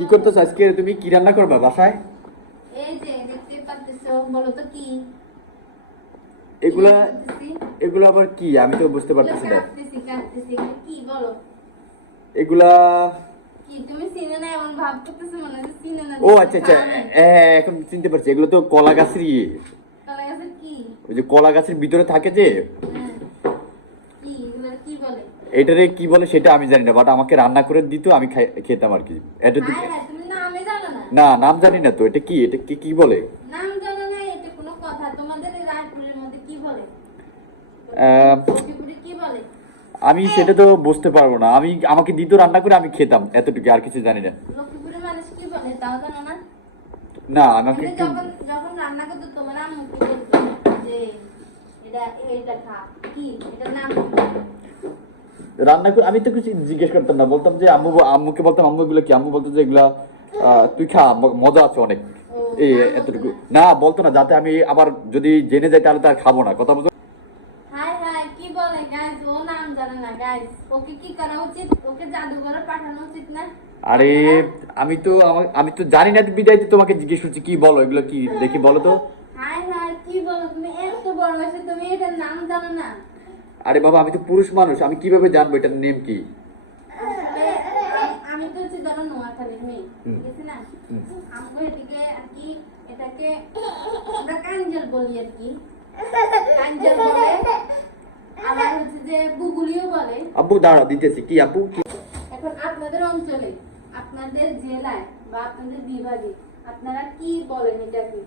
কি করতেছ আজকে? তুমি কি রান্না করবা বাসায়? এই যে দেখতে পাচ্ছো বলো তো কি? এগুলা? এগুলো আবার কি? আমি তো বুঝতে পারতেছি না। কি বলো? এগুলা কি তুমি চিনে না এমন ভাব করতেছো মনে হচ্ছে চিনে না ও আচ্ছা আচ্ছা। হ্যাঁ এখন চিনতে পারছি। এগুলো তো কলা গাছের ইয়ে কলা গাছে কি? ওই যে কলা গাছের ভিতরে থাকে যে হ্যাঁ। কি এগুলো কি বলে এটারে কি বলে সেটা আমি জানি না বাট আমাকে রান্না করে দিত আমি খেতাম আর কি এটা হায় হায় না নাম জানি না তো এটা কি? এটা কি কি বলে? আমি সেটা তো বুঝতে পারব না। আমি আমাকে দিত রান্না করে আমি খেতাম এতটুকু আর কিছু জানি না। না? আমাকে যখন রান্না করতো তোমার আম্মু বলতো যে এটা এইটা খা কি? এটার নাম কি? রান্না করে আমি তো কিছু জিজ্ঞেস করতাম না বলতাম যে আম্মু আম্মুকে বলতাম আম্মু এগুলো কি? আম্মু বলতো যে এগুলা তুই খা মজা আছে অনেক। এই এতটুকু। না বলতো না যাতে আমি আবার যদি জেনে যাই তাহলে তো আর খাব না। কথা বুঝো হাই হাই কি বলে? গাইস ও নাম জানে না গাইস ওকে কি করা উচিত? ওকে জাদুঘরে পাঠানো উচিত না? আরে আমি তো আমা- আমি তো জানি না বিদায় তোমাকে জিজ্ঞেস করছি কি বলো? এগুলো কি দেখি বলো তো। হাই হাই কি বলো? তুমি এত বড় হয়েছে তুমি এটার নাম জানো না। আরে বাবা আমি তো পুরুষ মানুষ আমি কীভাবে জানব এটার নেম কি? আমি- আমি তো হচ্ছে ধরো নোয়াখালীর মেয়ে ঠিক আছে না? হুম। এদিকে আর কি এটাকে আমরা কাঞ্জল বলি আর কি। কাঞ্জল বলে আবার হচ্ছে যে বুগুলিও বলে। আব্বু দাঁড়া দিতেছি। কি আব্বু? কি? এখন আপনাদের অঞ্চলে আপনাদের জেলায় বা আপনাদের বিভাগে আপনারা কি বলেন এটাকে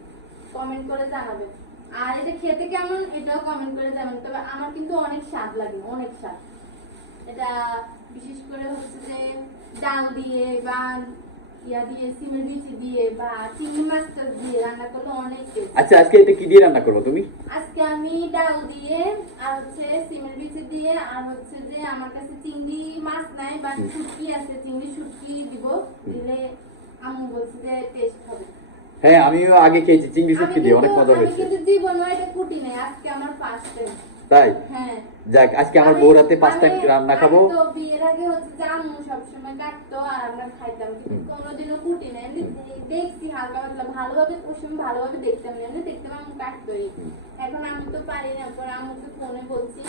কমেন্ট করে জানাবেন। আর এটা খেতে কেমন এটাও কমেন্ট করে জানাবেন তবে আমার কিন্তু অনেক স্বাদ লাগে অনেক স্বাদ। এটা বিশেষ করে হচ্ছে যে ডাল দিয়ে বা ইয়া দিয়ে সিমের বিচি দিয়ে বা চিংড়ি মাছটা দিয়ে রান্না করলে অনেক আচ্ছা আজকে এটা কি দিয়ে রান্না করব তুমি? আজকে আমি ডাল দিয়ে আর হচ্ছে সিমের বিচি দিয়ে আর হচ্ছে যে আমার কাছে চিংড়ি মাছ নাই বা শুটকি আছে চিংড়ি শুটকি দিব দিলে আম্মু বলছে যে টেস্ট হবে। হ্যাঁ আমিও আগে খেয়েছি চিংড়ি শুটকি দিয়ে অনেক মজা হয়েছে। কিন্তু কুটি নাই আজকে আমার ফার্স্ট তাই? হ্যাঁ। যাক আজকে আমার বউ রাতে পাঁচ টাইম রান্না খাব। বিয়ের আগে হচ্ছে আম্মু সবসময় কাটতো আর আমরা খাইতাম কোনোদিনও কুটি এমনি দেখছি হালকা পাতলা ভালোভাবে ওই সময় ভালোভাবে দেখতাম না। এমনি দেখতাম আম্মু কাটতোই। এখন আমি তো পারি না পর আম্মুকে ফোনে বলছি।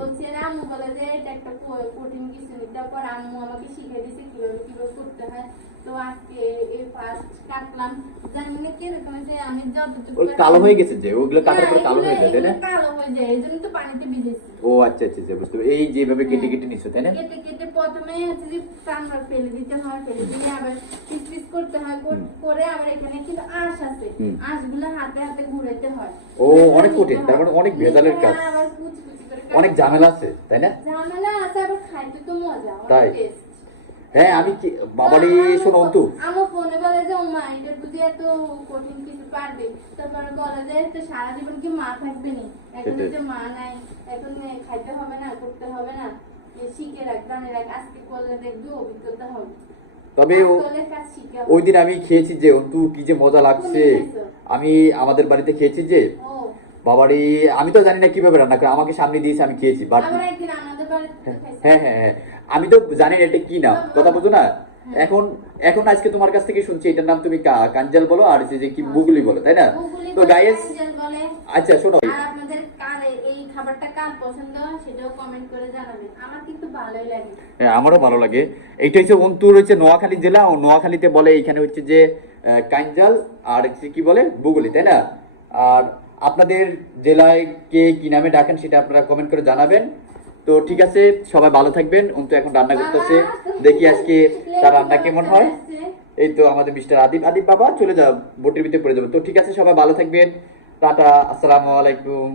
বলছি আরে আম্মু বলে যে এটা একটা কঠিন কিছু তারপর আম্মু আমাকে শিখিয়ে দিয়েছে কীভাবে কীভাবে করতে হয়। তো আজকে এই ফার্স্ট কাটলাম। জানি না কীরকম হয়েছে আমি যতটুকু কালো হয়ে গেছে যে ওগুলো কাটার পরে কালো হয়ে যায় তাই না? কালো হয়ে যায় এই জন্য তো পানিতে ভিজেছি। ও আচ্ছা আচ্ছা বুঝতে। এই যেভাবে কেটে। কেটে নিছো তাই না কেটে কেটে প্রথমে হচ্ছে যে কামড়া ফেলে দিতে হয় ফেলে দিয়ে আবার পিস পিস করতে হয় করে আবার এখানে কিন্তু আঁশ আছে। আঁশগুলো হাতে হাতে ঘুরাতে হয় ও, অনেক কঠিন, তার মানে অনেক ভেজালের কাজ। অনেক ঝামেলা আছে তাই না ঝামেলা আছে আবার খাইতে তো মজা তাই? হ্যাঁ আমি বাবারে শোনো অন্তু। আমার ফোনে বলে যে ওমা এটা বুঝি এত কঠিন কিছু পারবে। তারপরে বলে যে তো সারা জীবন কি মা থাকবে নি? এখন যে মা নাই। এখন খাইতে হবে না করতে হবে না। শিখে জানে রাখ আজকে করলে দেখবি অভিজ্ঞতা হবে। তবে ও- ওই দিন আমি খেয়েছি যে অন্তু কি যে মজা লাগছে? আমি আমাদের বাড়িতে খেয়েছি যে ও বাবারে আমি তো জানি না কীভাবে রান্না করে আমাকে সামনে দিয়েছে আমি খেয়েছি বাট খাইছি। হ্যাঁ হ্যাঁ হ্যাঁ আমি তো জানি না এটা কি নাম কথা বলতো না? এখন এখন আজকে তোমার কাছ থেকে শুনছি এটার নাম তুমি কাঞ্জাল বলো আর যে কি বুগলি বলো তাই না? তো গাইস আচ্ছা শোনো। আর আপনাদের এই খাবারটা কার পছন্দ সেটাও কমেন্ট করে জানাবেন। আমার কিন্তু ভালোই লাগে। হ্যাঁ আমারও ভালো লাগে। এইটা হচ্ছে অন্তুর হচ্ছে নোয়াখালী জেলা ও নোয়াখালীতে বলে এখানে হচ্ছে যে কাঞ্জাল আর কি বলে বুগলি তাই না? আর আপনাদের জেলায় কে কি নামে ডাকেন সেটা আপনারা কমেন্ট করে জানাবেন। তো ঠিক আছে, সবাই ভালো থাকবেন। অন্তু এখন রান্না করতেছে। দেখি আজকে তার রান্না কেমন হয়। এই তো আমাদের মিস্টার আদিব। আদিব বাবা, চলে যাও, বোটের ভিতরে পড়ে যাব। তো ঠিক আছে, সবাই ভালো থাকবেন। টাটা, আসসালামু আলাইকুম।